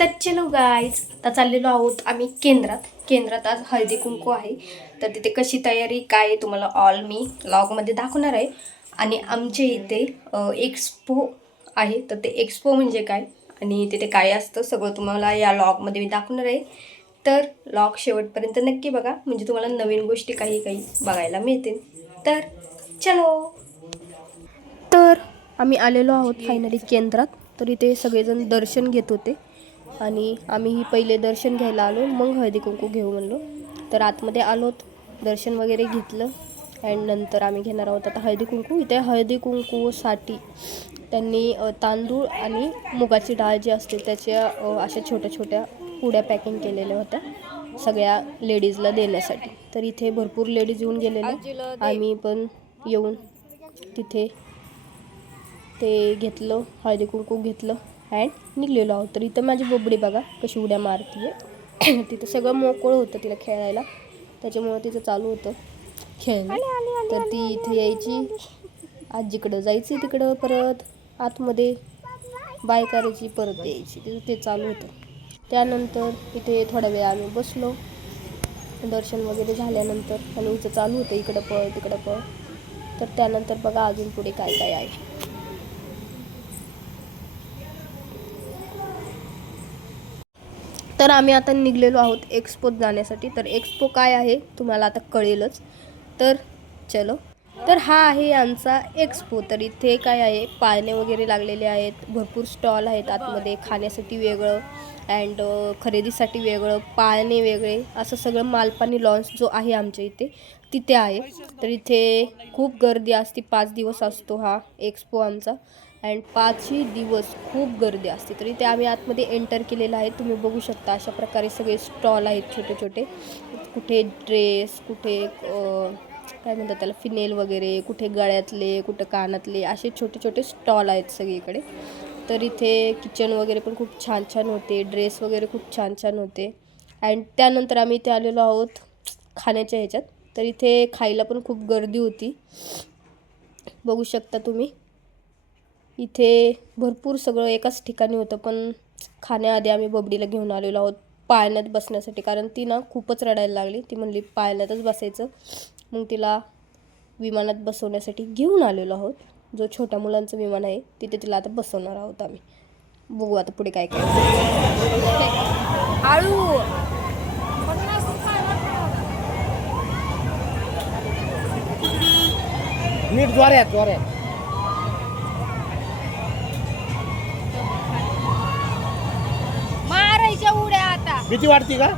तर चलो गाईज, आता चाललेलो आहोत आम्ही केंद्रात आज हळदी कुंकू आहे. तर तिथे कशी तयारी काय तुम्हाला ऑल मी व्लॉगमध्ये दाखवणार आहे. आणि आमच्या इथे एक्सपो आहे. तर ते एक्सपो म्हणजे काय आणि तिथे काय असतं सगळं तुम्हाला या व्लॉगमध्ये मी दाखवणार आहे. तर व्लॉग शेवटपर्यंत नक्की बघा, म्हणजे तुम्हाला नवीन गोष्टी काही बघायला मिळतील. तर चलो. तर आम्ही आलेलो आहोत फायनली केंद्रात. तर इथे सगळेजण दर्शन घेत होते आणि आम्हीही पहिले दर्शन घ्यायला आलो, मग हळदी कुंकू घेऊ म्हणलो. तर आतमध्ये आलोत, दर्शन वगैरे घेतलं अँड नंतर आम्ही घेणार आहोत आता हळदी कुंकू. इथे हळदी कुंकूसाठी त्यांनी तांदूळ आणि मुगाची डाळ जी असते त्याच्या अशा छोट्या छोट्या पुड्या पॅकिंग केलेल्या होत्या सगळ्या लेडीजला देण्यासाठी. तर इथे भरपूर लेडीज येऊन गेलेल्या, आम्ही पण येऊन तिथे ते घेतलं, हळदी कुंकू घेतलं अँड निघलेलो आहोत. तर इथं माझी बोबडी बघा कशी उड्या मारती आहे. तिथं सगळं मोकळं होतं तिला खेळायला, त्याच्यामुळं तिचं चालू होतं खेळणं. तर ती इथे यायची, आजीकडं जायची, तिकडं परत आतमध्ये बाय करायची, परत यायची, तिथं ते चालू होतं. त्यानंतर इथे थोडा वेळ आम्ही बसलो दर्शन वगैरे झाल्यानंतर आणि इथं चालू होतं इकडं पळ तिकडं पळ. तर त्यानंतर बघा अजून पुढे काय काय आहे. तर आम्ही आता निघलेलो आहोत एक्सपोत जाण्यासाठी. तर एक्सपो काय आहे तुम्हाला आता कळेलच. तर चलो. तर हा आहे आमचा एक्सपो. तर इथे काय आहे, पाळणे वगैरे लागलेले आहेत, भरपूर स्टॉल आहेत आतमध्ये, खाण्यासाठी वेगळं अँड खरेदीसाठी वेगळं, पाळणे वेगळे, असं सगळं मालपानी लॉन्स जो आहे आमच्या इथे तिथे आहे. तर इथे खूप गर्दी असते, 5 दिवस असतो हा एक्सपो आमचा अँड 5ही दिवस खूप गर्दी असते. तर इथे आम्ही आतमध्ये एंटर केलेलं आहे, तुम्ही बघू शकता. अशा प्रकारे सगळे स्टॉल आहेत छोटे छोटे, कुठे ड्रेस, कुठे काय म्हणतात त्याला फिनेल वगैरे, कुठे गळ्यातले, कुठे कानातले, असे छोटे छोटे स्टॉल आहेत सगळीकडे. तर इथे किचन वगैरे पण खूप छान छान होते, ड्रेस वगैरे खूप छान छान होते. अँड त्यानंतर आम्ही इथे आलेलो आहोत खाण्याच्या ह्याच्यात. तर इथे खायला पण खूप गर्दी होती, बघू शकता तुम्ही. इथे भरपूर सगळं एकाच ठिकाणी होतं, पण खाण्याआधी आम्ही बबडीला घेऊन आलेलो आहोत पाळण्यात बसण्यासाठी, कारण ती ना खूपच रडायला लागली. ती म्हणली पाळण्यातच बसायचं. मग तिला विमानात बसवण्यासाठी घेऊन आलेलो आहोत, जो छोट्या मुलांचं विमान आहे तिथे तिला आता बसवणार आहोत आम्ही. बघू आता पुढे काय काय. आळू नीट जोऱ्यात मारायच्या उड्या आता. भीती वाटते का?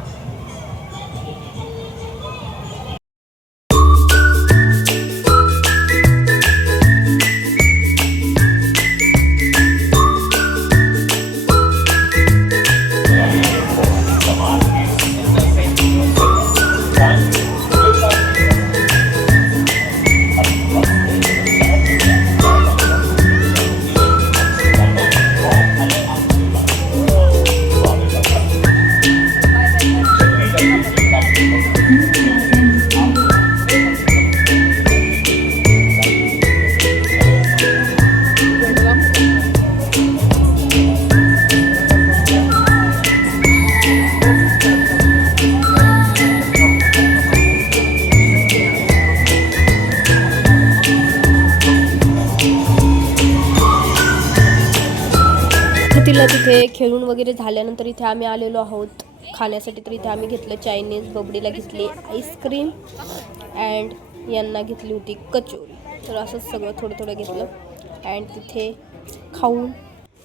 तिला तिथे खेळून वगैरे झाल्यानंतर इथे आम्ही आलेलो आहोत खाण्यासाठी. तर इथे आम्ही घेतलं चायनीज, बबडीला घेतली आईस्क्रीम अँड यांना घेतली होती कचोरी. तर असंच सगळं थोडं थोडं घेतलं अँड तिथे खाऊन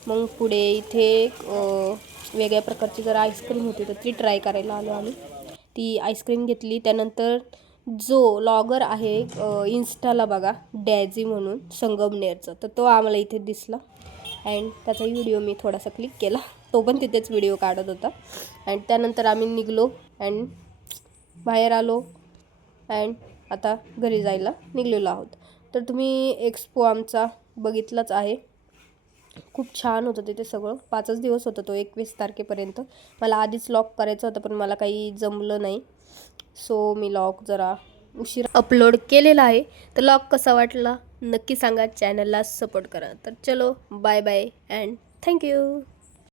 मग पुढे इथे वेगळ्या प्रकारची जर आईस्क्रीम होती तर ती ट्राय करायला आलो आम्ही. ती आईस्क्रीम घेतली. त्यानंतर जो लॉगर आहे इन्स्टाला बघा डॅझी म्हणून संगमनेरचा, तर तो आम्हाला इथे दिसला अँड त्याचा व्हिडिओ मी थोडासा क्लिक केला. तो पण तिथेच व्हिडिओ काढत होता. अँड त्यानंतर आम्ही निघलो अँड बाहेर आलो अँड आता घरी जायला निघलेलो आहोत. तर तुम्ही एक्सपो आमचा बघितलाच आहे, खूप छान होतं तिथे सगळं. 5च दिवस होता तो, 21 तारखेपर्यंत. मला आधीच लॉग करायचं होतं पण मला काही जमलं नाही, सो मी लॉग जरा उशीर अपलोड केलेला आहे. तर लॉग कसा वाटला नक्की सांगा, चॅनलला सपोर्ट करा. तर चलो बाय बाय अँड थँक्यू.